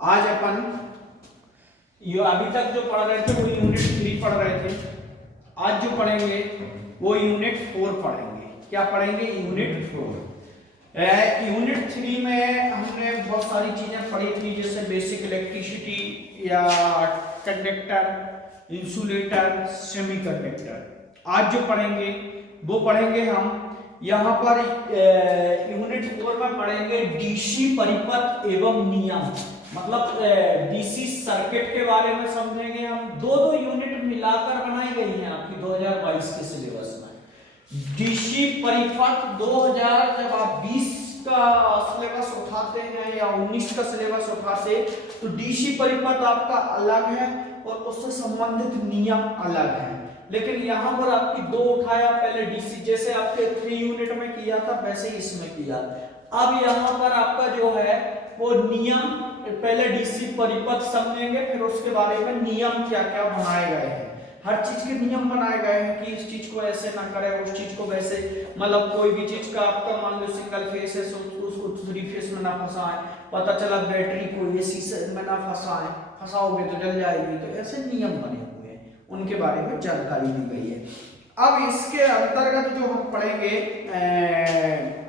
आज अपन ये अभी तक जो पढ़ रहे थे वो यूनिट 3 पढ़ रहे थे। आज जो पढ़ेंगे वो यूनिट 4 पढ़ेंगे। क्या पढ़ेंगे? यूनिट 4। यूनिट 3 में हमने बहुत सारी चीजें पढ़ी थी, जैसे बेसिक इलेक्ट्रिसिटी या कंडक्टर, इंसुलेटर, सेमीकंडक्टर। आज जो पढ़ेंगे वो पढ़ेंगे हम यहाँ पर यूनिट 4 में पढ़ेंगे डीसी परिपथ एवं नियम, मतलब डीसी सर्किट के बारे में समझेंगे हम। दो यूनिट मिलाकर बनाई गई हैं आपकी 2022 के सिलेबस में। डीसी परिपथ 2000, जब आप 20 का सिलेबस उठाते हैं या 19 का सिलेबस उठाते तो डीसी परिपथ आपका अलग है और उससे संबंधित नियम अलग है। लेकिन यहाँ पर आपकी दो उठाया, पहले डीसी जैसे आपके 3 यूनिट में किया था वैसे ही इसमें किया। अब यहाँ पर आपका जो है वो नियम, पहले डीसी परिपथ समझेंगे, फिर उसके बारे में नियम क्या क्या बनाए गए हैं। हर चीज के नियम बनाए गए हैं कि इस चीज को ऐसे ना करें, उस चीज को वैसे, मतलब कोई भी चीज का आपका मान लो सिंगल फेस है तो उसको 3 फेस में ना फंसाएं। पता चला बैटरी को एसी में ना फंसाएं, फंसाओगे तो जल जाएगी। तो ऐसे नियम बने हुए हैं, उनके बारे में जानकारी दी गई है। अब इसके अंतर्गत जो हम पढ़ेंगे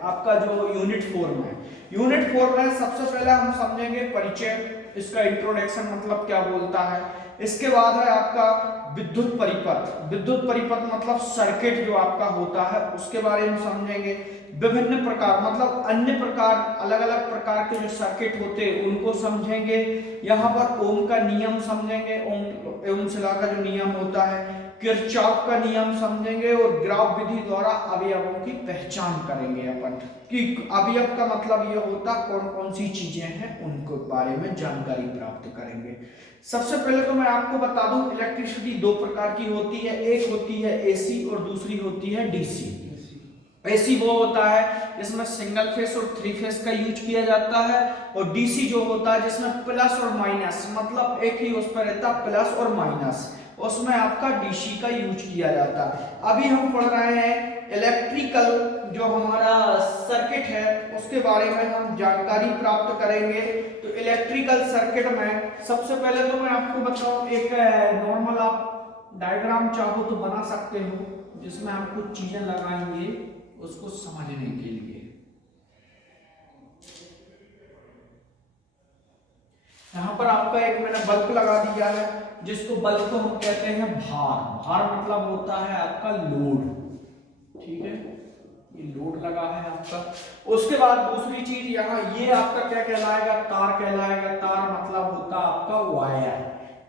आपका जो यूनिट 4 में, यूनिट 4 में सबसे पहले हम समझेंगे परिचय, इसका इंट्रोडक्शन मतलब क्या बोलता है। इसके बाद है आपका विद्युत परिपथ। विद्युत परिपथ मतलब सर्किट जो आपका होता है उसके बारे में समझेंगे। विभिन्न प्रकार मतलब अन्य प्रकार, अलग अलग प्रकार के जो सर्किट होते हैं उनको समझेंगे। यहाँ पर ओम का नियम समझेंगे, ओम से का जो नियम होता है, किरचॉफ का नियम समझेंगे और ग्राफ विधि द्वारा अवयवों की पहचान करेंगे अपन कि अवयव का मतलब ये होता कौन कौन सी चीजें हैं, उनको बारे में जानकारी प्राप्त करेंगे। सबसे पहले तो मैं आपको बता दूं, इलेक्ट्रिसिटी दो प्रकार की होती है, एक होती है एसी और दूसरी होती है डीसी। एसी वो होता है जिसमें सिंगल फेस और 3 फेस का यूज किया जाता है, और डीसी जो होता है जिसमें प्लस और माइनस, मतलब एक ही उस पर रहता प्लस और माइनस, उसमें आपका डीसी का यूज किया जाता है। अभी हम पढ़ रहे हैं इलेक्ट्रिकल जो हमारा सर्किट है उसके बारे में हम जानकारी प्राप्त करेंगे। तो इलेक्ट्रिकल सर्किट में सबसे पहले तो मैं आपको बताऊं, एक नॉर्मल आप डायग्राम चाहो तो बना सकते हो, जिसमें आप कुछ चीजें लगाएंगे उसको समझने के लिए। यहां पर आपका एक मैंने बल्ब लगा दिया है, जिसको बल्ब को हम कहते हैं भार। भार मतलब होता है आपका लोड, ठीक है, ये लोड लगा है आपका। उसके बाद दूसरी चीज यहाँ ये आपका क्या कहलाएगा? तार कहलाएगा। तार मतलब होता है आपका वायर,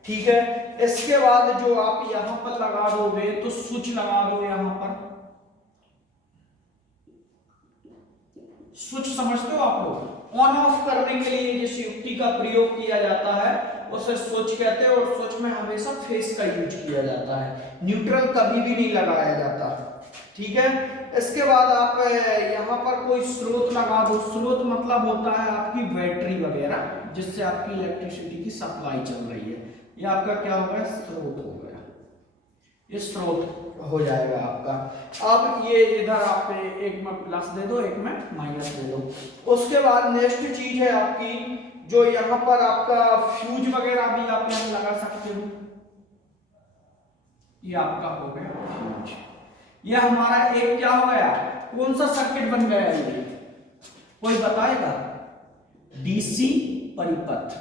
ठीक है। इसके बाद जो आप यहाँ पर लगा दोगे तो स्विच लगा दो। यहाँ पर स्विच समझते हो आप लोग? ऑन ऑफ करने के लिए जिस युक्ति का प्रयोग किया जाता है उसे स्विच कहते हैं, और स्विच में हमेशा फेस का यूज किया जाता है, न्यूट्रल कभी भी नहीं लगाया जाता, ठीक है। इसके बाद आप यहाँ पर कोई स्रोत लगा दो। स्रोत मतलब होता है आपकी बैटरी वगैरह, जिससे आपकी इलेक्ट्रिसिटी की सप्लाई चल रही है। ये आपका क्या हो गया? स्रोत हो गया, ये स्रोत हो जाएगा आपका। अब ये इधर आप एक में प्लस दे दो, एक में माइनस दे दो। उसके बाद नेक्स्ट चीज है आपकी जो यहाँ पर आपका फ्यूज वगैरह भी आप यहाँ लगा सकते हो। ये आपका हो गया फ्यूज। ये हमारा एक क्या हो गया? कौन सा सर्किट बन गया ये? कोई बताएगा? डीसी परिपथ।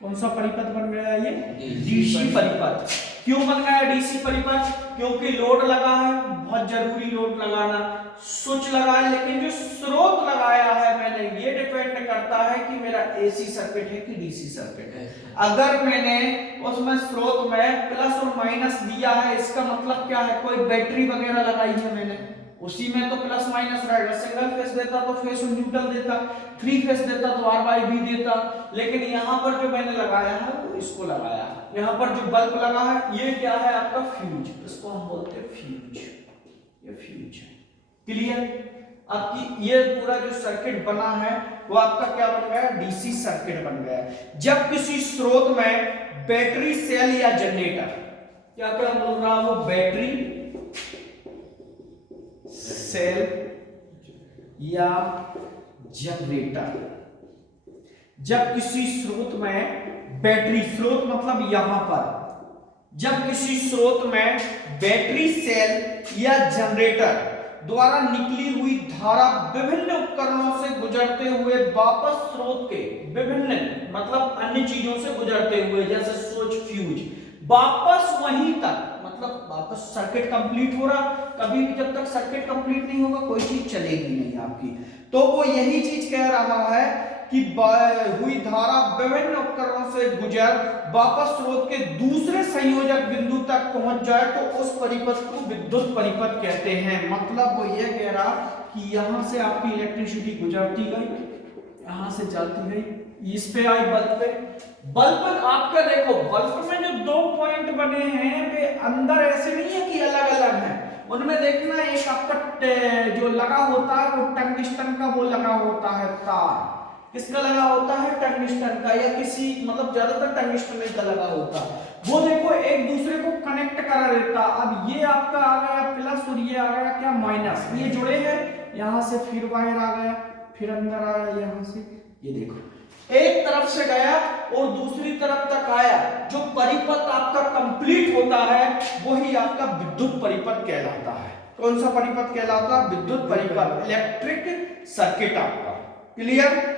कौन सा परिपथ बन गया ये? डीसी परिपथ। क्यों बन गया डीसी परिपथ? क्योंकि लोड लगा है, बहुत जरूरी लोड लगाना। स्विच लगा है, लेकिन जो स्रोत लगाया है मैंने ये डिपेंड करता है कि मेरा एसी सर्किट है कि डीसी सर्किट है। अगर मैंने उसमें स्रोत में प्लस और माइनस दिया है, इसका मतलब क्या है? कोई बैटरी वगैरह लगाई है मैंने, उसी में तो प्लस माइनस रहेगा। सिंगल फेस देता तो फेस और न्यूट्रल देता, 3 फेस देता तो आर बाई बी देता। लेकिन यहाँ पर जो मैंने लगाया है वो इसको लगाया है। यहाँ पर जो बल्ब लगा है ये क्या है? आपका फ्यूज, इसको हम बोलते हैं फ्यूज। ये फ्यूज है, क्लियर? आपकी ये पूरा जो सर्किट बना है वो आपका क्या बन गया? डीसी सर्किट बन गया। जब किसी स्रोत में बैटरी, सेल या जनरेटर, क्या क्या बोल रहा हूं? बैटरी, सेल या जनरेटर, जब किसी स्रोत में बैटरी, स्रोत मतलब यहां पर, जब किसी स्रोत में बैटरी सेल या जनरेटर द्वारा निकली हुई धारा विभिन्न उपकरणों से गुजरते हुए वापस स्रोत के विभिन्न मतलब अन्य चीजों से गुजरते हुए, जैसे स्विच, फ्यूज, वापस वहीं तक, मतलब वापस सर्किट कंप्लीट हो रहा। कभी भी जब तक सर्किट कंप्लीट नहीं होगा कोई चीज चलेगी नहीं आपकी। तो वो यही चीज कह रहा है कि हुई धारा विभिन्न उपकरणों से गुजर वापस स्रोत के दूसरे संयोजक बिंदु तक पहुंच जाए तो उस परिपथ को विद्युत परिपथ कहते हैं। मतलब वो ये कह रहा कि यहां से आपकी इलेक्ट्रिसिटी गुजरती गई, यहां से जाती गई, इस पे आई बल्ब पे, बल्ब आपका देखो बल्ब में जो 2 पॉइंट बने हैं वे अंदर ऐसे नहीं है कि अलग अलग हैं, उनमें देखना एक आपका जो लगा होता है वो टंगस्टन का वो लगा होता है तार, किसका लगा होता है, टंगस्टन का, या किसी मतलब ज्यादातर टंगस्टन का लगा होता है। वो देखो एक दूसरे को कनेक्ट करा देता। अब ये आपका आ गया प्लस और ये आ गया क्या, माइनस, ये जुड़े हैं, यहां से फिर वायर आ गया, फिर अंदर आया यहां से, ये देखो एक तरफ से गया और दूसरी तरफ तक आया। जो परिपथ आपका कंप्लीट होता है वही आपका विद्युत परिपथ कहलाता है। कौन सा परिपथ कहलाता है, विद्युत परिपथ, इलेक्ट्रिक सर्किट आपका। क्लियर।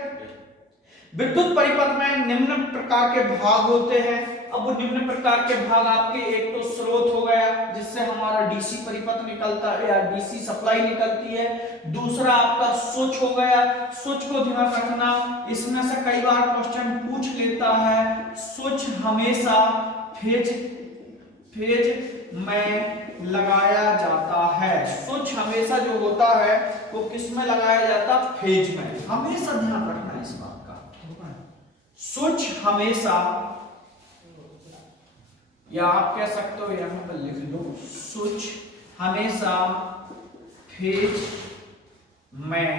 विद्युत परिपथ में निम्न प्रकार के भाग होते हैं। अब वो निम्न प्रकार के भाग आपके, एक तो स्रोत हो गया जिससे हमारा डीसी परिपथ निकलता है या डीसी सप्लाई निकलती है, दूसरा आपका स्विच हो गया, स्विच को ध्यान रखना, इसमें से कई बार क्वेश्चन पूछ लेता है, स्विच हमेशा फेज में लगाया जाता है। स्विच हमेशा जो होता है वो किस में लगाया जाता, फेज में, हमेशा ध्यान रखना इस बात का। स्विच हमेशा, या आप कह सकते हो यहां पर लिख लो, स्विच हमेशा फेज में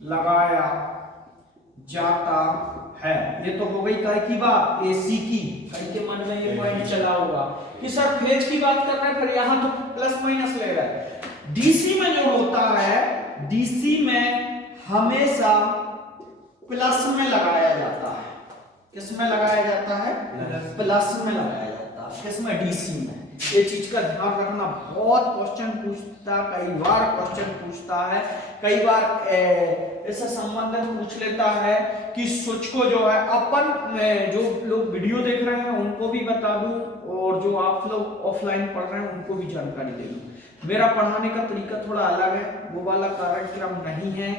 लगाया जाता है। ये तो हो गई काय की बात, एसी की। कई के मन में ये पॉइंट चला होगा कि सर फेज की बात कर रहे हैं, फिर यहां तो प्लस माइनस ले रहा है। डीसी में जो होता है, डीसी में हमेशा प्लस में लगाया जाता है। किस में लगाया जाता है, प्लस में लगाया जाता है। किसमें, डीसी में। ये चीज का ध्यान रखना, बहुत क्वेश्चन पूछता, कई बार क्वेश्चन पूछता है, कई बार इससे संबंधित पूछ लेता है कि स्विच को जो है अपन जो लोग वीडियो देख रहे हैं उनको भी बता दूं और जो आप लोग ऑफलाइन पढ़ रहे हैं उनको भी जानकारी दे दूं। मेरा पढ़ाने का तरीका थोड़ा अलग है, वो वाला कार्यक्रम नहीं है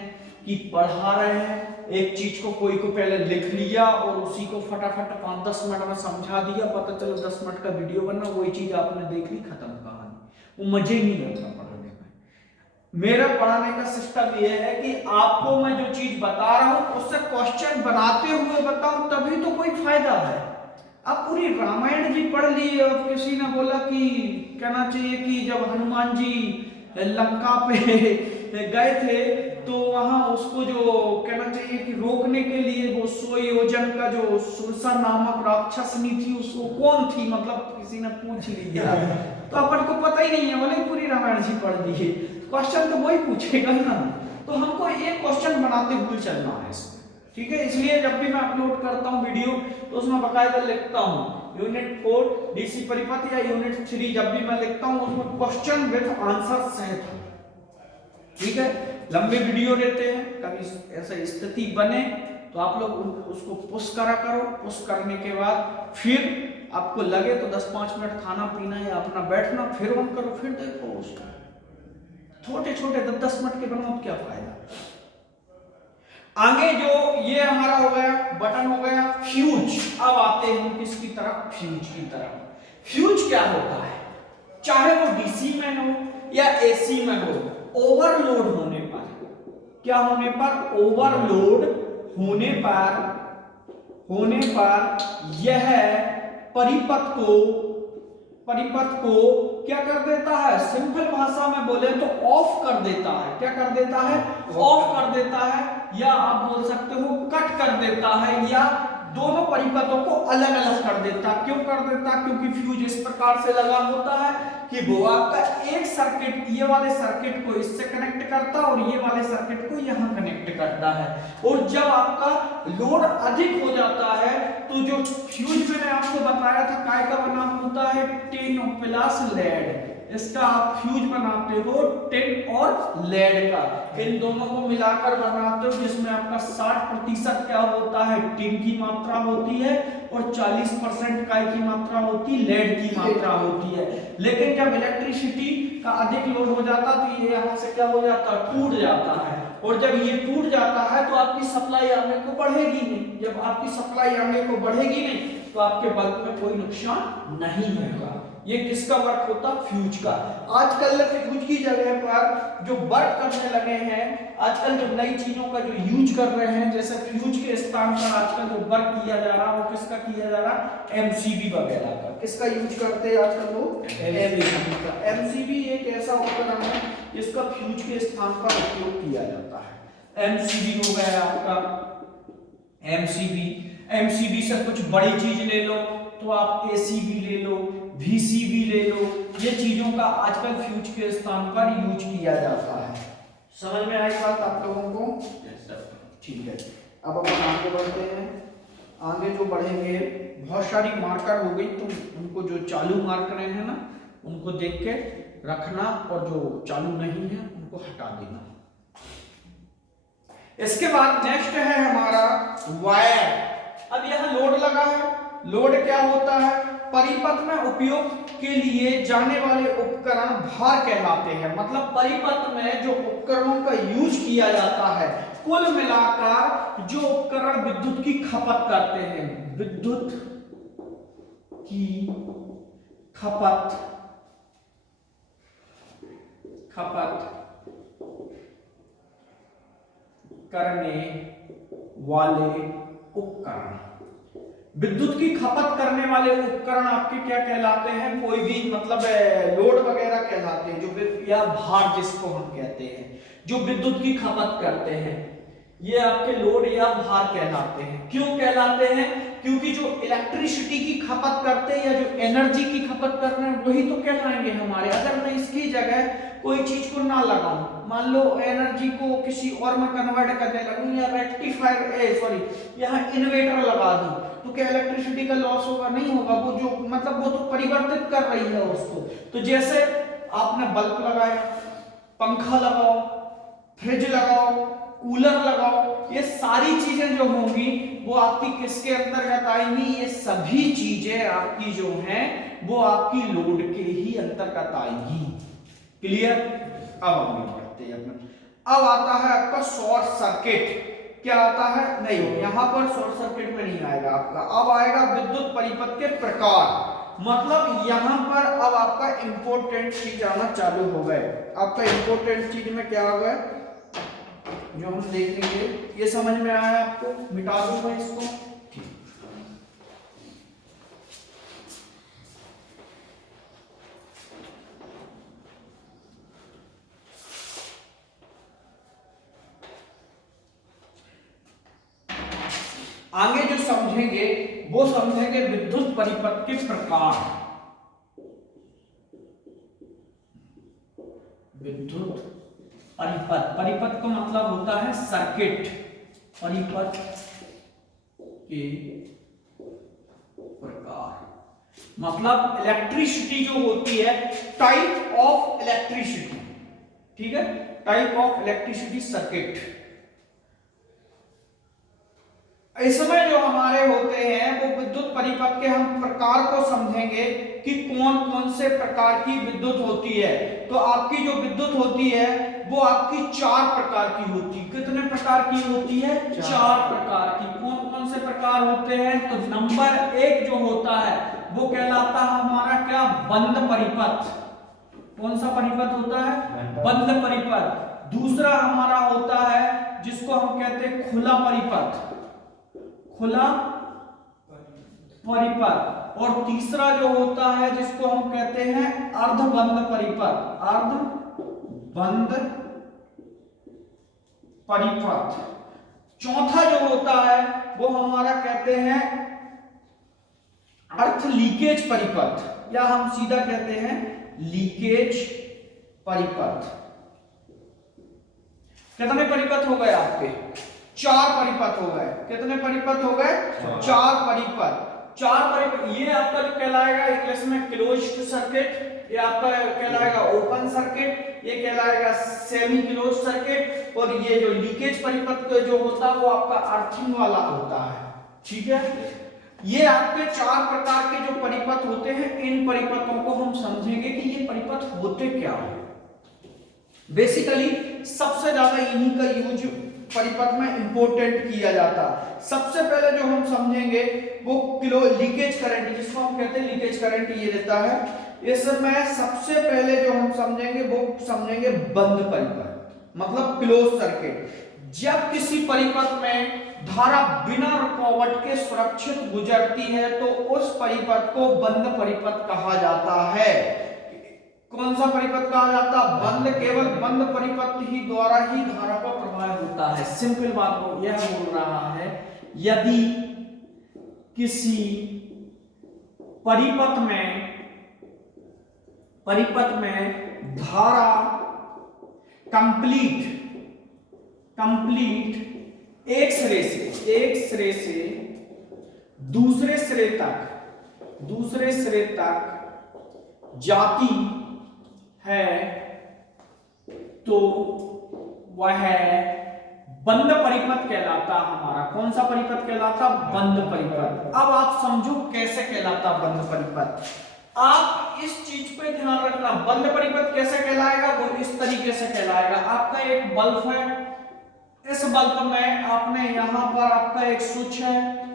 कि पढ़ा रहे हैं एक चीज को, कोई को पहले लिख लिया और उसी को फटाफट 5-10 मिनट में समझा दिया, पता चलो 10 मिनट का वीडियो बना, वही चीज आपने देख ली, खत्म कहानी। वो मजे नहीं आता पढ़ाने में। मेरा पढ़ाने का सिस्टम ये है कि आपको मैं जो चीज बता रहा हूं उससे क्वेश्चन बनाते हुए बताऊं, तभी तो कोई फायदा है। आप पूरी रामायण जी पढ़ ली और किसी ने बोला कि कहना चाहिए कि जब हनुमान जी लंका पे गए थे तो वहां उसको जो कहना चाहिए कि रोकने के लिए वो 100 योजन का जो सुरसा नामक राक्षसनी थी, उसको कौन थी, मतलब किसी ने पूछ लिया तो अपन को पता ही नहीं है, बोले पूरी रामायण जी पढ़ ली है, क्वेश्चन तो वही पूछेगा ना। तो हमको एक क्वेश्चन बनाते हुए चलना है इसमें, ठीक है। इसलिए जब भी मैं अपलोड करता हूं वीडियो तो उसमें बकायदा लिखता हूं यूनिट 4 डीसी परिपथ या यूनिट 3, जब भी मैं लिखता हूं उसमें क्वेश्चन विद आंसर सहित, ठीक है। लंबे वीडियो रहते हैं, कभी ऐसा स्थिति बने तो आप लोग उसको पुश करा करो, पुश करने के बाद फिर आपको लगे तो 10-5 मिनट खाना पीना या अपना बैठना, फिर ऑन करो, फिर देखो उसको। छोटे छोटे 10 मिनट के बनाओ, क्या फायदा। आगे जो ये हमारा हो गया बटन हो गया फ्यूज। अब आते हैं हम किसकी तरफ, फ्यूज की तरफ। फ्यूज क्या होता है, चाहे वो डीसी में हो या एसी में हो, ओवरलोड होने पर, क्या होने पर, ओवरलोड होने पर यह परिपथ को क्या कर देता है, सिंपल भाषा में बोले तो ऑफ कर देता है। क्या कर देता है, ऑफ कर देता है, या आप बोल सकते हो कट कर देता है, या दोनों परिपथों को अलग अलग कर देता। क्यों कर देता, क्योंकि फ्यूज इस प्रकार से लगा होता है कि वो आपका एक सर्किट ये वाले सर्किट को इससे कनेक्ट करता है और ये वाले सर्किट को यहाँ कनेक्ट करता है। और जब आपका लोड अधिक हो जाता है तो जो फ्यूज मैंने आपको बताया था काय का बना होता है, टिन प्लस लेड, इसका आप फ्यूज बनाते हो टिन और लेड का, इन दोनों को मिलाकर बनाते हो, जिसमें आपका 60% क्या होता है, टिन की मात्रा होती है और 40% काय की मात्रा होती है, लेड की मात्रा होती है। लेकिन जब इलेक्ट्रिसिटी का अधिक लोड हो जाता तो ये यहाँ से क्या हो जाता है, टूट जाता है, और जब ये टूट जाता है तो आपकी सप्लाई आने को बढ़ेगी नहीं। जब आपकी सप्लाई आने को बढ़ेगी नहीं तो आपके बल्ब में कोई नुकसान नहीं होगा। ये किसका वर्क होता, फ्यूज का। आजकल फ्यूज की जगह पर जो वर्क करने लगे हैं, आजकल जो नई चीजों का जो यूज कर रहे हैं, जैसे फ्यूज के स्थान पर आजकल जो वर्क किया जा रहा है वो किसका किया जा रहा है, एमसीबी वगैरह का। किसका यूज करते हैं आजकल लोग, एमसीबी का। एमसीबी एक ऐसा उपकरण है जिसका फ्यूज के स्थान पर उपयोग किया जाता है। एमसीबी हो गया आपका, एमसीबी से कुछ बड़ी चीज ले लो तो आप एसीबी ले लो, वीसीबी ले लो, ये चीजों का आजकल फ्यूज के स्थान पर यूज किया जाता है। समझ में आई बात आप लोगों को? ठीक है, अब अपन आगे बढ़ते हैं। आगे जो बढ़ेंगे, बहुत सारी मार्कर हो गई, तो उनको जो चालू मार्कर हैं ना उनको देख के रखना, और जो चालू नहीं है उनको हटा देना। इसके बाद नेक्स्ट है हमारा वायर। अब यहां लोड लगा है। लोड क्या होता है, परिपथ में उपयोग के लिए जाने वाले उपकरण भार कहलाते हैं। मतलब परिपथ में जो उपकरणों का यूज किया जाता है, कुल मिलाकर जो उपकरण विद्युत की खपत करते हैं, विद्युत की खपत करने वाले उपकरण, विद्युत की खपत करने वाले उपकरण आपके क्या कहलाते हैं, कोई भी मतलब लोड वगैरह कहलाते हैं, जो या भार जिसको हम कहते हैं, जो विद्युत की खपत करते हैं, ये आपके लोड या भार कहलाते हैं। क्यों कहलाते हैं, क्योंकि जो इलेक्ट्रिसिटी की खपत करते हैं या जो एनर्जी की खपत कर रहे हैं वही तो कहलाएंगे हमारे। अगर मैं इसकी जगह कोई चीज को ना लगाऊं, मान लो एनर्जी को किसी और में कन्वर्ट करने लगूं, या रेक्टिफायर यहाँ इन्वर्टर लगा दूं, तो क्या इलेक्ट्रिसिटी का लॉस होगा? नहीं होगा। वो जो मतलब वो तो परिवर्तित कर रही है उसको। तो जैसे आपने बल्ब लगाया, पंखा लगाओ, फ्रिज लगाओ, कूलर लगाओ, ये सारी चीजें जो होंगी वो आपकी किसके अंतर्गत आएंगी, ये सभी चीजें आपकी जो हैं वो आपकी लोड के ही अंतर्गत आएगी। क्लियर? अब आगे बढ़ते हैं अपना। अब आता है आपका शॉर्ट सर्किट। क्या आता है? नहीं, यहां पर शॉर्ट सर्किट में नहीं आएगा आपका। अब आएगा विद्युत परिपथ के प्रकार। मतलब यहां पर अब आपका इंपॉर्टेंट चीज आना चालू हो गए। आपका इंपॉर्टेंट चीज में क्या आ गया जो हम देख लेंगे। ये समझ में आया आपको? मिटा दूंगा इसको। आगे जो समझेंगे वो समझेंगे विद्युत परिपथ के प्रकार। विद्युत परिपथ, परिपथ का मतलब होता है सर्किट। परिपथ के प्रकार मतलब इलेक्ट्रिसिटी जो होती है, टाइप ऑफ इलेक्ट्रिसिटी। ठीक है, टाइप ऑफ इलेक्ट्रिसिटी सर्किट। इसमें जो हमारे होते हैं वो विद्युत परिपथ के हम प्रकार को समझेंगे कि कौन कौन से प्रकार की विद्युत होती है। तो आपकी जो विद्युत होती है वो आपकी 4 प्रकार की होती है। कितने प्रकार की होती है? 4 प्रकार की। कौन कौन से प्रकार होते हैं? तो नंबर 1 जो होता है वो कहलाता है हमारा क्या? बंद परिपथ। कौन सा परिपथ होता है? बंद परिपथ। दूसरा हमारा होता है जिसको हम कहते हैं खुला परिपथ, खुला परिपथ। और तीसरा जो होता है जिसको हम कहते हैं अर्धबंद परिपथ, अर्धबंद परिपथ। चौथा जो होता है वो हमारा कहते हैं अर्थ लीकेज परिपथ, या हम सीधा कहते हैं लीकेज परिपथ। कितने परिपथ हो गए आपके? 4 परिपथ हो गए। कितने परिपथ हो गए? 4 परिपथ। 4 परिपथ। ये आपका जो कहलाएगा इंग्लिश में क्लोज्ड सर्किट, ये आपका कहलाएगा ओपन सर्किट, ये कहलाएगा सेमी क्लोज सर्किट, और ये जो लीकेज परिपथ जो होता है वो आपका अर्थिंग वाला होता है। ठीक है, ये आपके 4 प्रकार के जो परिपथ होते हैं, इन परिपथों को हम समझेंगे कि ये परिपथ होते क्या है। बेसिकली सबसे ज्यादा इन्हीं का यूज परिपथ में इंपॉर्टेंट किया जाता है। सबसे पहले जो हम समझेंगे वो लीकेज करंट, जिसको हम कहते हैं लीकेज करंट, ये रहता है। इसमें सबसे पहले जो हम समझेंगे वो समझेंगे बंद परिपथ, मतलब क्लोज सर्किट। जब किसी परिपथ में धारा बिना रुकावट के सुरक्षित गुजरती है तो उस परिपथ को बंद परिपथ कहा जाता है। कौन सा परिपथ कहा जाता है? बंद। केवल बंद परिपथ ही द्वारा ही धारा का प्रवाह होता है। सिंपल बात को यह बोल रहा है, यदि किसी परिपथ में धारा कंप्लीट एक सिरे से दूसरे सिरे तक जाती है तो वह बंद परिपथ कहलाता। हमारा कौन सा परिपथ कहलाता? बंद परिपथ। अब आप समझो कैसे कहलाता बंद परिपथ। आप इस चीज पे ध्यान रखना, बंद परिपथ कैसे कहलाएगा? वो इस तरीके से कहलाएगा। आपका एक बल्ब है, इस बल्ब में आपने यहां पर आपका एक स्विच है,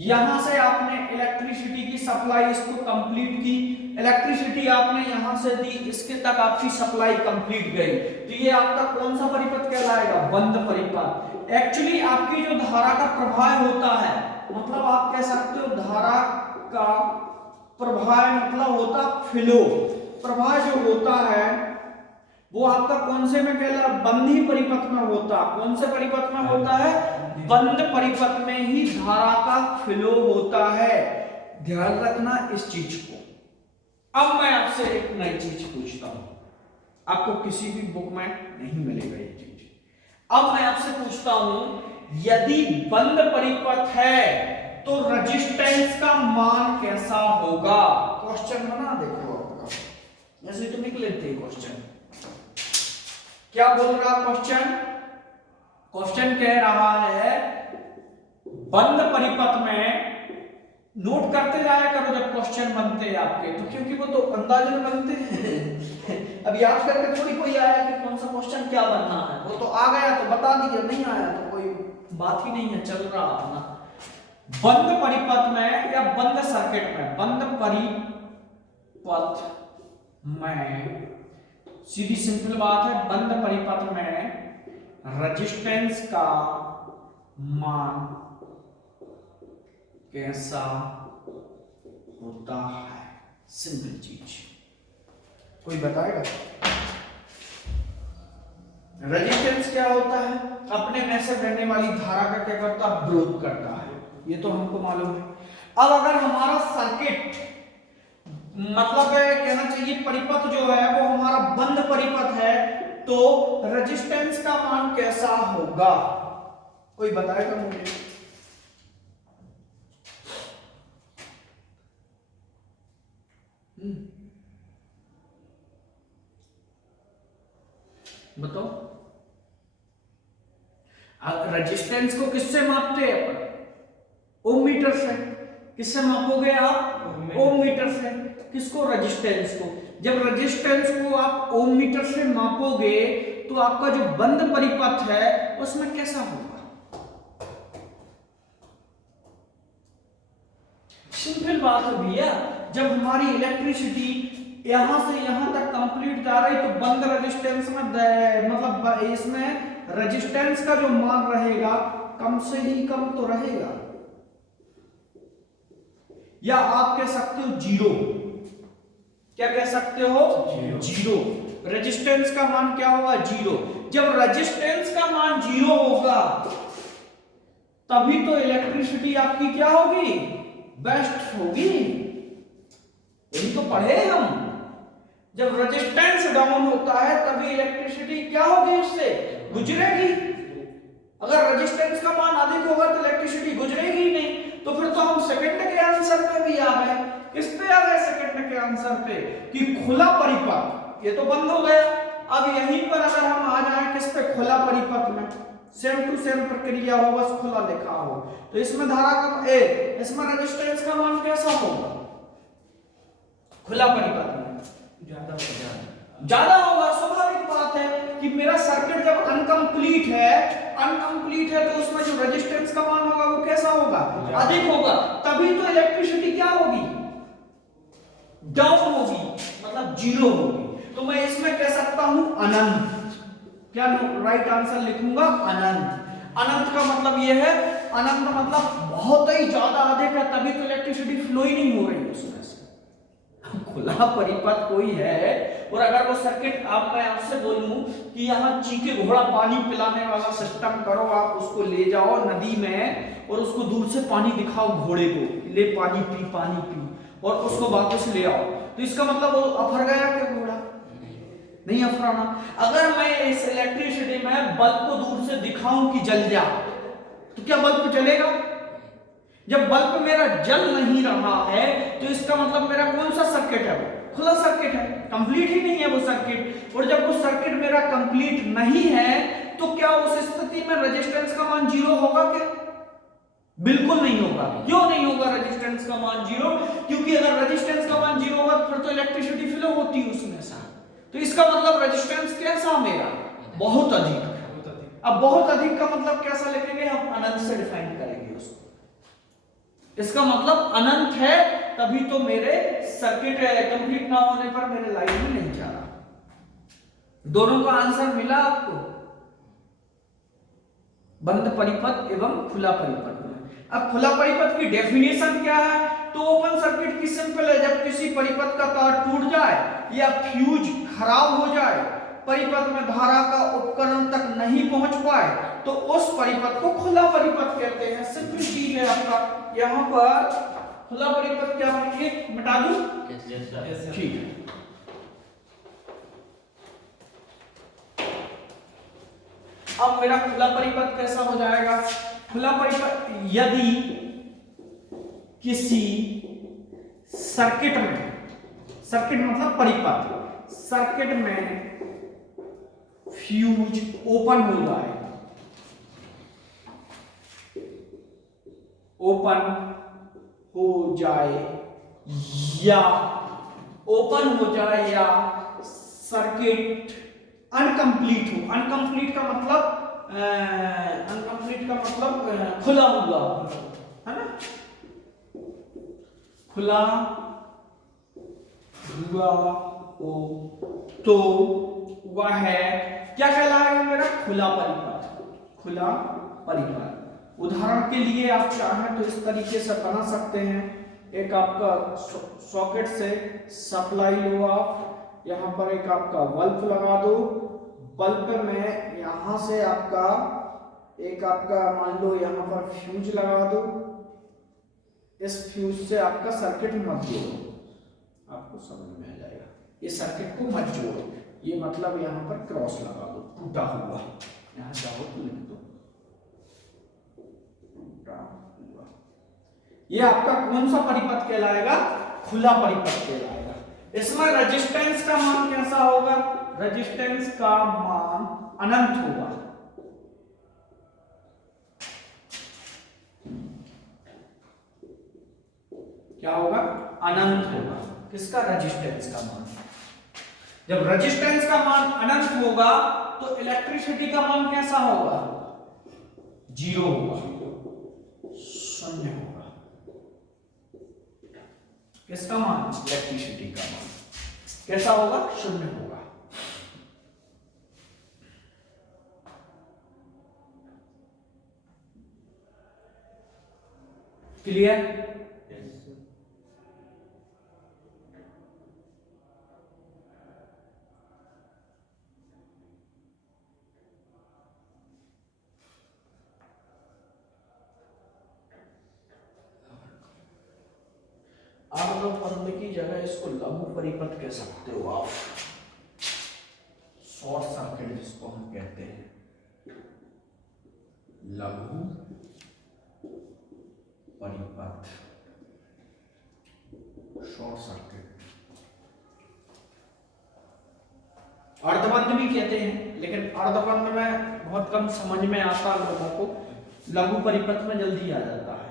यहां से आपने इलेक्ट्रिसिटी की सप्लाई इसको कंप्लीट की, इलेक्ट्रिसिटी आपने यहां से दी, इसके तक आपकी सप्लाई कंप्लीट गई, तो ये आपका कौन सा परिपथ कहलाएगा? बंद परिपथ। एक्चुअली आपकी जो धारा का प्रवाह होता है, मतलब आप कह सकते हो धारा का प्रवाह मतलब होता फ्लो। प्रवाह जो होता है वो आपका कौन से में कहला? बंद ही परिपथ में होता। कौन से परिपथ में होता है? बंद परिपथ में ही धारा का फ्लो होता है। ध्यान रखना इस चीज को। अब मैं आपसे एक नई चीज पूछता हूं, आपको किसी भी बुक में नहीं मिलेगा ये चीज। अब मैं आपसे पूछता हूं, यदि बंद परिपथ है तो रेजिस्टेंस का मान कैसा होगा? क्वेश्चन बना देखो आपका, ऐसे तो निकले थे क्वेश्चन। क्या बोल रहा क्वेश्चन? क्वेश्चन कह रहा है बंद परिपथ में, नोट करते जाया करो जब क्वेश्चन बनते हैं आपके, तो क्योंकि वो तो अंदाजन बनते हैं। अब याद करके थोड़ी कोई आया कि कौन सा क्वेश्चन क्या बनना है, वो तो आ गया तो बता दीजिए, नहीं आया तो कोई बात ही नहीं है, चल रहा अपना। बंद परिपथ में या बंद सर्किट में, बंद परिपथ में सीधी सिंपल बात है, बंद परिपथ में रेजिस्टेंस का मान कैसा होता है? सिंपल चीज, कोई बताएगा? रेजिस्टेंस क्या होता है? अपने में से बहने वाली धारा का क्या करता है? विरोध करता है, ये तो हमको मालूम है। अब अगर हमारा सर्किट मतलब कहना चाहिए परिपथ जो है वो हमारा बंद परिपथ है, तो रेजिस्टेंस का मान कैसा होगा? कोई बताएगा मुझे? बताओ। रेजिस्टेंस को किससे मापते हैं अपन? ओम मीटर से। किससे मापोगे आप? ओम मीटर से। किसको? रेजिस्टेंस को। जब रेजिस्टेंस को आप ओम मीटर से मापोगे तो आपका जो बंद परिपथ है उसमें कैसा होगा? सिंपल बात है भैया, जब हमारी इलेक्ट्रिसिटी यहां से यहां तक कंप्लीट जा रही तो बंद रेजिस्टेंस में मतलब इसमें रेजिस्टेंस का जो मान रहेगा कम से ही कम तो रहेगा, या आप कह सकते हो जीरो। क्या कह सकते हो? जीरो। रेजिस्टेंस का मान क्या होगा? जीरो। जब रेजिस्टेंस का मान जीरो होगा तभी तो इलेक्ट्रिसिटी आपकी क्या होगी? बेस्ट होगी। यही तो पढ़े हम। जब रेजिस्टेंस डाउन होता है तभी इलेक्ट्रिसिटी क्या होगी, उससे गुजरेगी। अगर रेजिस्टेंस का मान अधिक होगा तो इलेक्ट्रिसिटी गुजरेगी ही नहीं। तो फिर तो हम सेकंड के आंसर पे भी आ गए। किस पे आ गए सेकंड के आंसर पे, कि खुला परिपथ, ये तो बंद हो गया। अब यहीं पर अगर हम आ जाए किस पे, खुला परिपथ में, सेम टू सेम प्रक्रिया हो, बस खुला लिखा हो, तो इसमें धारा का इसमें रेजिस्टेंस का मान कैसा होगा, खुला परिपथ में ज्यादा होगा। स्वाभाविक बात है कि मेरा सर्किट जब अनकंप्लीट है तो उसमें जो रेजिस्टेंस का मान होगा वो कैसा होगा, अधिक होगा। तभी तो इलेक्ट्रिसिटी क्या होगी, डाउन होगी, मतलब जीरो होगी। तो मैं इसमें कह सकता हूं अनंत। क्या राइट आंसर लिखूंगा, अनंत। अनंत का मतलब यह है, अनंत मतलब बहुत ही ज्यादा अधिक है, तभी तो इलेक्ट्रिसिटी फ्लो ही नहीं हो रही उसमें से। खुला परिपथ कोई है और अगर वो सर्किट, आप मैं आपसे बोलूं कि यहाँ चीके घोड़ा पानी पिलाने वाला सिस्टम करो, आप उसको ले जाओ नदी में और उसको दूर से पानी दिखाओ घोड़े को, ले पानी पी, और उसको वापस ले आओ, तो इसका मतलब वो अफर गया क्या घोड़ा, नहीं अफराना। अगर मैं इस इलेक्ट्रिसिटी में बल्ब को दूर से दिखाऊं कि जल जा, तो क्या बल्ब जलेगा? जब बल्ब मेरा जल नहीं रहा है तो इसका मतलब मेरा कौन सा सर्किट है, वो खुला सर्किट है, कंप्लीट ही नहीं है वो सर्किट। और जब वो सर्किट मेरा कंप्लीट नहीं है तो क्या उस स्थिति में रेजिस्टेंस का मान जीरो होगा क्या? बिल्कुल नहीं होगा। क्यों नहीं होगा रेजिस्टेंस का मान जीरो? क्योंकि अगर रेजिस्टेंस का मान जीरो होगा फिर तो इलेक्ट्रिसिटी फ्लो होती है उसमें से। तो इसका मतलब रेजिस्टेंस कैसा मेरा, बहुत अधिक। अब बहुत अधिक का मतलब कैसा लिखेंगे हम, अनंत से डिफाइन करेंगे उसको। इसका मतलब अनंत है तभी तो मेरे सर्किट कंप्लीट ना होने पर मेरे लाइन में नहीं जा रहा। दोनों का आंसर मिला आपको, बंद परिपथ एवं खुला परिपथ में। अब खुला परिपथ की डेफिनेशन क्या है, तो ओपन सर्किट की सिंपल है, जब किसी परिपथ का तार टूट जाए या फ्यूज खराब हो जाए, परिपथ में धारा का उपकरण तक नहीं पहुंच पाए, तो उस परिपथ को खुला परिपथ कहते हैं। सिंपल चीज है आपका। यहाँ पर खुला परिपथ क्या बनेंगे, मिटा दूं? ठीक है। अब मेरा खुला परिपथ कैसा हो जाएगा, खुला परिपथ यदि किसी सर्किट में, सर्किट मतलब परिपथ, सर्किट में फ्यूज ओपन हो जाए, ओपन हो जाए या सर्किट अनकंप्लीट हो। अनकंप्लीट का मतलब खुला हुआ है ना, खुला हुआ हो तो वह है क्या कहलाएगा मेरा, खुला परिपथ। खुला परिपथ उदाहरण के लिए आप चाहें तो इस तरीके से बना सकते हैं। एक आपका सॉकेट से सप्लाई लो, आप यहाँ पर एक आपका बल्ब लगा दो, बल्ब में यहां से आपका एक आपका मान लो यहाँ पर फ्यूज लगा दो, इस फ्यूज से आपका सर्किट मत जोड़ो, आपको समझ में आ जाएगा। ये सर्किट को मत जोड़ो, ये मतलब यहाँ पर क्रॉस लगा दो, टूटा हुआ, यहाँ जाओ तो लिख दो टूटा हुआ। ये आपका कौन सा परिपथ कहलाएगा, खुला परिपथ कहलाएगा। इसमें रेजिस्टेंस का मान कैसा होगा, रेजिस्टेंस का मान अनंत होगा। क्या होगा, अनंत होगा। किसका, रेजिस्टेंस का मान। जब रेजिस्टेंस का मान अनंत होगा तो इलेक्ट्रिसिटी का मान कैसा होगा, जीरो होगा, शून्य होगा। किसका मान, इलेक्ट्रिसिटी का मान कैसा होगा, शून्य होगा। क्लियर? आप लोग पढ़ने की की जगह इसको लघु परिपथ कह सकते हो आप, शॉर्ट सर्किट जिसको हम कहते हैं, लघु परिपथ, शॉर्ट सर्किट। अर्धबंध भी कहते हैं, लेकिन अर्धबंध में बहुत कम समझ में आता लोगों को, लघु परिपथ में जल्दी आ जाता है।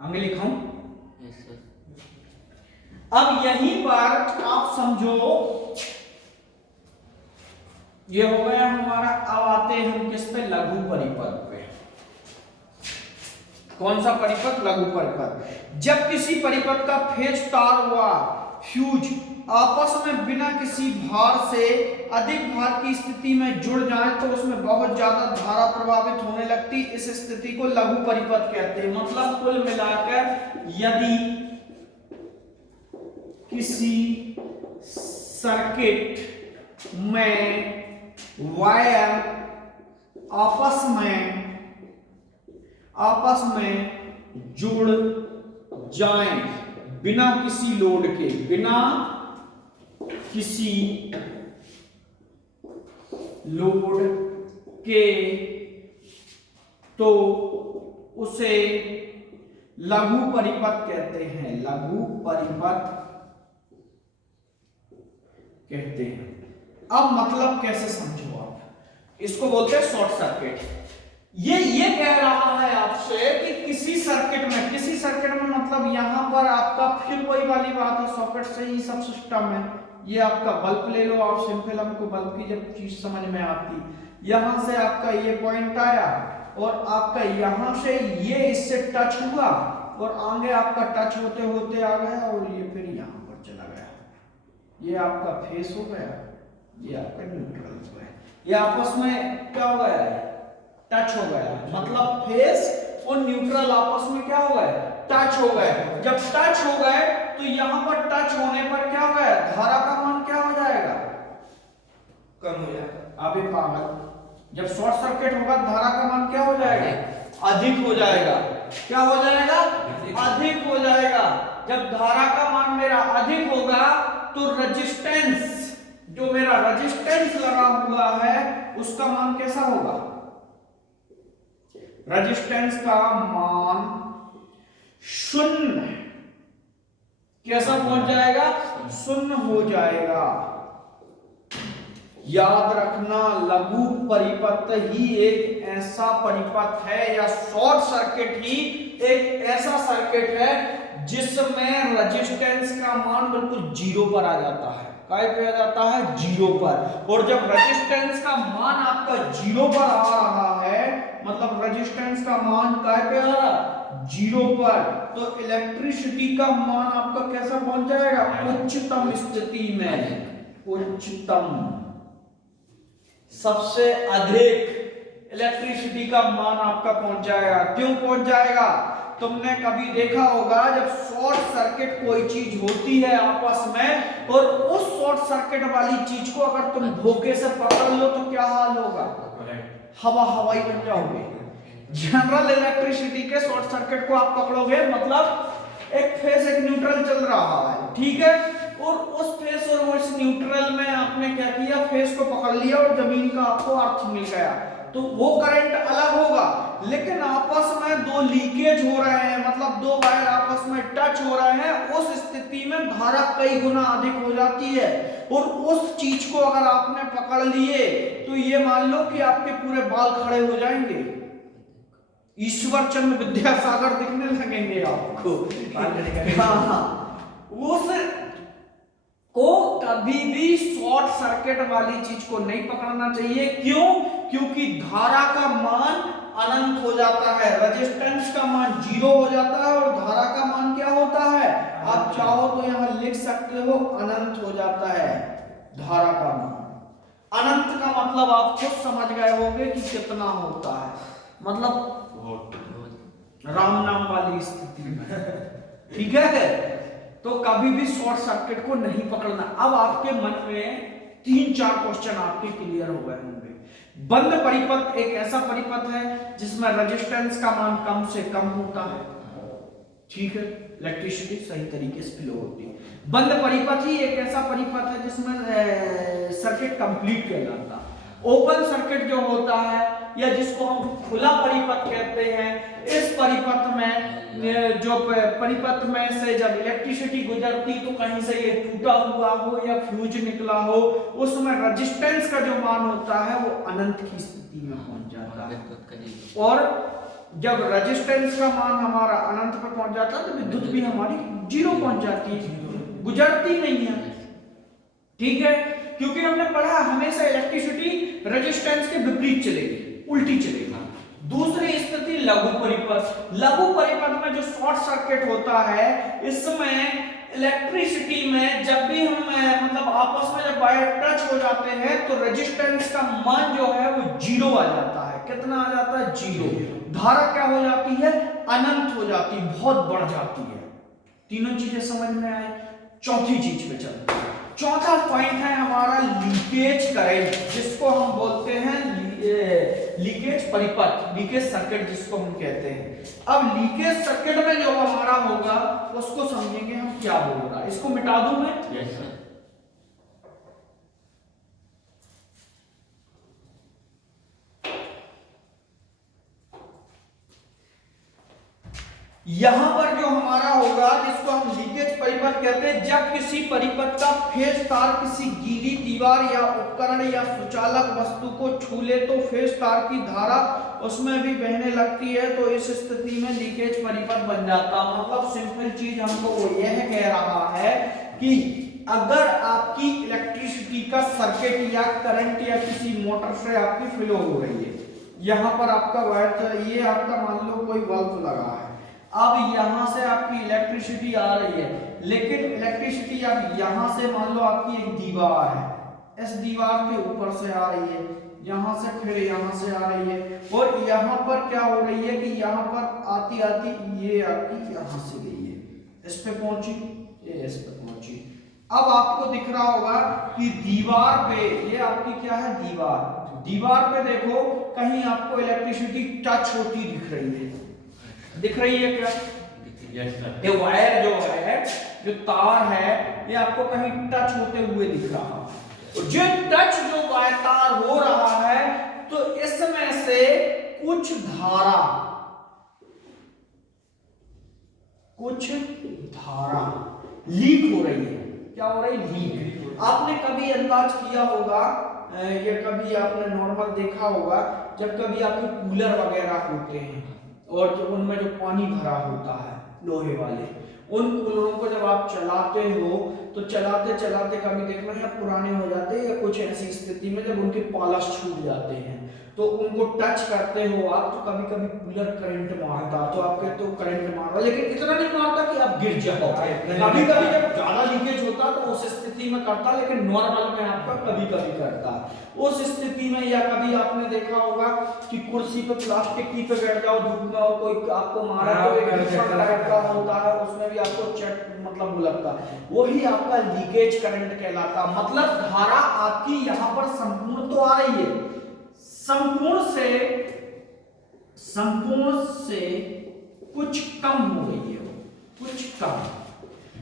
आगे लिखा हूं। अब यहीं पर आप समझो, ये हो गया हमारा। अब आते हैं हम किस पे, लघु परिपथ पे। कौन सा परिपथ, लघु परिपथ। जब किसी परिपथ का फेज तार हुआ फ्यूज आपस में बिना किसी भार से अधिक भार की स्थिति में जुड़ जाए तो उसमें बहुत ज्यादा धारा प्रभावित होने लगती, इस स्थिति को लघु परिपथ कहते हैं। मतलब कुल मिलाकर यदि किसी सर्किट में वायर आपस में जुड़ जाएं बिना किसी लोड के, बिना किसी लोड के, तो उसे लघु परिपथ कहते हैं, लघु परिपथ कहते हैं। अब मतलब कैसे समझो आप, इसको बोलते हैं शॉर्ट सर्किट। ये कह रहा है आपसे कि किसी सर्किट में मतलब यहां पर आपका फिर वही वाली बात है, सॉकेट से ही सब सिस्टम है। ये आपका बल्ब ले लो आप, सिंपल हमको बल्ब की जब चीज समझ में आती, यहां से आपका ये पॉइंट आया और आपका यहां से ये इससे टच हुआ और आगे आपका टच होते होते आ गया और ये फिर यहां पर चला गया। ये आपका फेस हो गया, ये आपका न्यूट्रल हो गया, ये आपस में क्या हो गया, टच हो गया। मतलब फेस और न्यूट्रल आपस में क्या हो गए, टच हो गए। जब टच हो गए तो यहां पर टच होने पर क्या हो गया, धारा का मान क्या हो जाएगा, कम हो जाएगा। अबे पागल, जब शॉर्ट सर्किट होगा धारा का मान क्या हो जाएगा, अधिक हो जाएगा। क्या हो जाएगा, अधिक हो जाएगा। जब धारा का मान मेरा अधिक होगा तो रेजिस्टेंस, जो मेरा रेजिस्टेंस लगा हुआ है उसका मान कैसा होगा, रेजिस्टेंस का मान शून्य, कैसा पहुंच जाएगा, शून्य हो जाएगा। याद रखना, लघु परिपथ ही एक ऐसा परिपथ है या शॉर्ट सर्किट ही एक ऐसा सर्किट है जिसमें रेजिस्टेंस का मान बिल्कुल जीरो पर आ जाता है। काय पे आ जाता है, जीरो पर। और जब रेजिस्टेंस का मान आपका जीरो पर आ रहा है, मतलब रेजिस्टेंस का मान काय पे आ रहा, जीरो पर, तो इलेक्ट्रिसिटी का मान आपका कैसा पहुंच जाएगा, उच्चतम स्थिति में। उच्चतम, सबसे अधिक इलेक्ट्रिसिटी का मान आपका पहुंच जाएगा। क्यों पहुंच जाएगा, तुमने कभी देखा होगा जब शॉर्ट सर्किट कोई चीज होती है आपस में, और उस शॉर्ट सर्किट वाली चीज को अगर तुम धोखे से पकड़ लो तो क्या हाल होगा, हवाई बन जाओगे। जनरल इलेक्ट्रिसिटी के शॉर्ट सर्किट को आप पकड़ोगे, मतलब एक फेस एक न्यूट्रल चल रहा है, ठीक है, और उस फेस और उस न्यूट्रल में आपने क्या किया, फेस को पकड़ लिया और जमीन का आपको अर्थ मिल गया, तो वो करंट अलग होगा। लेकिन आपस में दो लीकेज हो रहे हैं, मतलब दो वायर आपस में टच हो रहे हैं, उस स्थिति में धारा कई गुना अधिक हो जाती है। और उस चीज को अगर आपने पकड़ लिए तो ये मान लो कि आपके पूरे बाल खड़े हो जाएंगे, ईश्वर चंद्र विद्यासागर दिखने लगेंगे आपको। उस को कभी भी शॉर्ट सर्किट वाली चीज को नहीं पकड़ना चाहिए। क्यों, क्योंकि धारा का मान अनंत हो जाता है, रेजिस्टेंस का मान जीरो हो जाता है और धारा का मान क्या होता है, आप चाहो तो यहां लिख सकते हो, अनंत हो जाता है धारा का मान। अनंत का मतलब आप खुद समझ गए होंगे कि कितना होता है, मतलब राम नाम वाली स्थिति में, ठीक है। तो कभी भी शॉर्ट सर्किट को नहीं पकड़ना। अब आपके मन में 3-4 क्वेश्चन आपके क्लियर हो गए होंगे। बंद परिपथ एक ऐसा परिपथ है जिसमें रेजिस्टेंस का मान कम से कम होता है, ठीक है, इलेक्ट्रिसिटी सही तरीके से फ्लो होती है। बंद परिपथ ही एक ऐसा परिपथ है जिसमें सर्किट कंप्लीट कहलाता है। ओपन सर्किट जो होता है या जिसको हम खुला परिपथ कहते हैं, इस परिपथ में जो परिपथ में से जब इलेक्ट्रिसिटी गुजरती तो कहीं से ये टूटा हुआ हो या फ्यूज निकला हो, उसमें रेजिस्टेंस का जो मान होता है वो अनंत की स्थिति में पहुंच जाता है। और जब रेजिस्टेंस का मान हमारा अनंत पे पहुंच जाता है तो विद्युत भी हमारी जीरो पहुंच जाती है, गुजरती नहीं है, ठीक है। क्योंकि हमने पढ़ा हमेशा इलेक्ट्रिसिटी रेजिस्टेंस के विपरीत चलेगी, उल्टी चलेगी। दूसरी स्थिति लघु परिपथ। लघु परिपथ में जो शॉर्ट सर्किट होता है, इसमें इलेक्ट्रिसिटी में जब भी हम मतलब आपस में जब वायर टच हो जाते हैं तो रेजिस्टेंस का मान जो है वो जीरो आ जाता है। कितना आ जाता है? जीरो। धारा क्या हो जाती है? अनंत हो जाती है, बहुत बढ़ जाती है। तीनों चीजें समझ में आए। चौथी चीज पे चलते हैं। चौथा पॉइंट है हमारा लीकेज करंट, जिसको हम बोलते हैं लीकेज परिपथ, लीकेज सर्किट जिसको हम कहते हैं। अब लीकेज सर्किट में जो हमारा होगा उसको समझेंगे हम क्या बोल रहा है। इसको मिटा दूं मैं? Yes sir. यहां पर जो हमारा होगा जिसको हम लीकेज परिपथ कहते हैं, जब किसी परिपथ का फेज तार किसी गीली दीवार या उपकरण या सुचालक वस्तु को छू ले तो फेज तार की धारा उसमें भी बहने लगती है, तो इस स्थिति में लीकेज परिपथ बन जाता। मतलब सिंपल चीज हमको वो यह कह रहा है कि अगर आपकी इलेक्ट्रिसिटी का सर्किट या करंट या किसी मोटर से आपकी फ्लो हो रही है, यहां पर आपका वायर, ये आपका मान लो कोई बल्ब लगा है, अब यहां से आपकी इलेक्ट्रिसिटी आ रही है, लेकिन इलेक्ट्रिसिटी अब यहां से मान लो आपकी एक दीवार है, इस दीवार के ऊपर से आ रही है, यहां से फिर यहां से आ रही है, और यहां पर क्या हो रही है कि यहां पर आती आती ये आपकी यहां से गई है, इस पे पहुंची, ये इस पे पहुंची। अब आपको दिख रहा होगा कि दीवार पे, ये आपकी क्या है? दीवार। दीवार पे देखो कहीं आपको इलेक्ट्रिसिटी टच होती दिख रही है, दिख रही है क्या? Yes sir. ये वायर जो है, जो तार है, ये आपको कहीं टच होते हुए दिख रहा है। जो टच जो वायर तार हो रहा है, तो इसमें से कुछ धारा लीक हो रही है। क्या हो रही? लीक। आपने कभी अंदाज किया होगा या कभी आपने नॉर्मल देखा होगा, जब कभी आपके कूलर वगैरह होते हैं और जो उनमें जो पानी भरा होता है लोहे वाले, उन कूलरों को जब आप चलाते हो तो चलाते चलाते कभी देखना या पुराने हो जाते हैं या कुछ ऐसी स्थिति में जब उनके पॉलिश छूट जाते हैं तो उनको टच करते हो आप, तो कभी कभी कूलर करंट मारता, तो आपके तो करंट मार रहा, लेकिन इतना नहीं मारता कि आप गिर जाओ। कभी कभी जब ज्यादा लीकेज होता तो उस स्थिति में करता, लेकिन नॉर्मल में आपका कभी कभी करता। उस स्थिति में, या कभी आपने देखा होगा कि कुर्सी पे प्लास्टिक की पे बैठ जाओ धूप में और कोई आपको मारा तो एक टाइप का होता है, उसमें भी आपको चट मतलब लगता है, वही आपका लीकेज करंट कहलाता। मतलब धारा आपकी यहाँ पर संपूर्ण तो आ रही है, संपूर्ण से कुछ कम हो रही है, कुछ कम,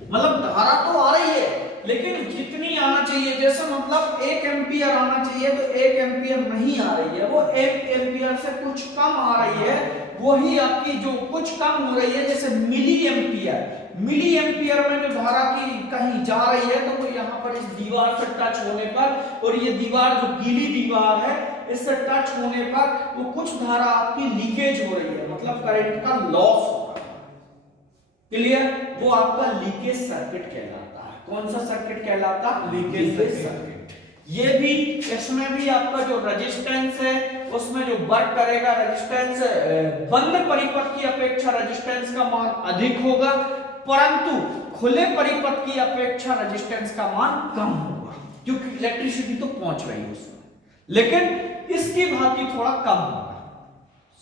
मतलब धारा तो आ रही है लेकिन जितनी आना चाहिए, जैसे मतलब 1 एम्पियर आना चाहिए तो 1 एम्पियर नहीं आ रही है, वो 1 एम्पियर से कुछ कम आ रही है। वही आपकी जो कुछ कम हो रही है, जैसे मिली एम्पियर में जो धारा की कहीं जा रही है, तो वो यहाँ पर इस दीवार से टच होने पर, और ये दीवार जो गीली दीवार है, इससे टच होने पर वो कुछ धारा आपकी लीकेज हो रही है, मतलब करंट का लॉस हो रहा है। क्लियर? वो आपका लीकेज सर्किट कहलाता है। कौन सा सर्किट कहलाता? Leakage circuit. ये भी, इसमें भी आपका जो रेजिस्टेंस है उसमें जो वर्क करेगा, रेजिस्टेंस बंद परिपथ की अपेक्षा रेजिस्टेंस का मान अधिक होगा, परंतु खुले परिपथ की अपेक्षा रेजिस्टेंस का मान कम होगा, क्योंकि इलेक्ट्रिसिटी तो पहुंच रही है उसमें, लेकिन इसकी भांति थोड़ा कम होगा।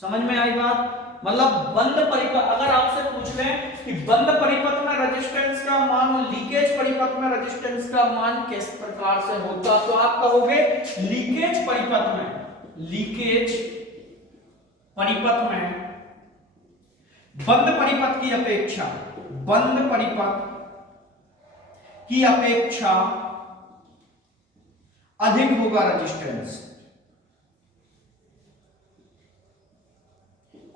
समझ में आई बात? मतलब बंद परिपथ, अगर आपसे पूछ लें कि बंद परिपथ में रेजिस्टेंस का मान और लीकेज परिपथ में रेजिस्टेंस का मान किस प्रकार से होता, तो आप कहोगे लीकेज परिपथ में, लीकेज परिपथ में बंद परिपथ की अपेक्षा, बंद परिपथ की अपेक्षा अधिक होगा रेजिस्टेंस।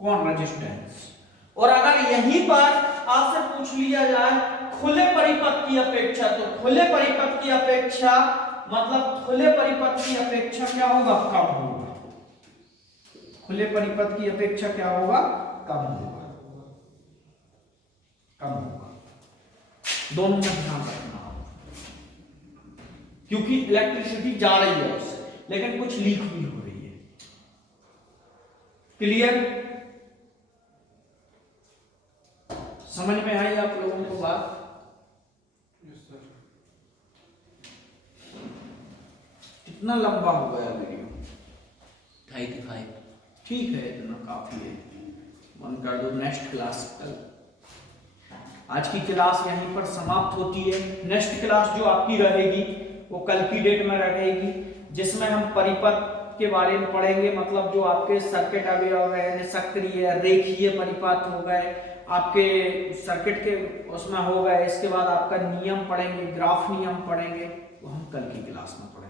कौन? रेजिस्टेंस। और अगर यहीं पर आपसे पूछ लिया जाए खुले परिपथ की अपेक्षा, तो खुले परिपथ की अपेक्षा मतलब खुले परिपथ की अपेक्षा क्या होगा? कम होगा। खुले परिपथ की अपेक्षा क्या होगा? कम होगा, कम होगा। दोनों में ध्यान रखना, क्योंकि इलेक्ट्रिसिटी जा रही है उससे, लेकिन कुछ लीक भी हो रही है। क्लियर? समझ में आई आप लोगों को बात? कितना लंबा हो गया वीडियो? 35। ठीक है, इतना काफी है, मन कर दो। नेक्स्ट क्लास कल। आज की क्लास यहीं पर समाप्त होती है। नेक्स्ट क्लास जो आपकी रहेगी वो कल की डेट में रहेगी, जिसमें हम परिपथ के बारे में पढ़ेंगे। मतलब जो आपके सर्किट अवयव है, निष्क्रिय, रेखीय परिपथ हो गए, आपके सर्किट के उसमें हो गए। इसके बाद आपका नियम पढ़ेंगे, ग्राफ नियम पढ़ेंगे, वो हम कल की क्लास में पढ़ेंगे।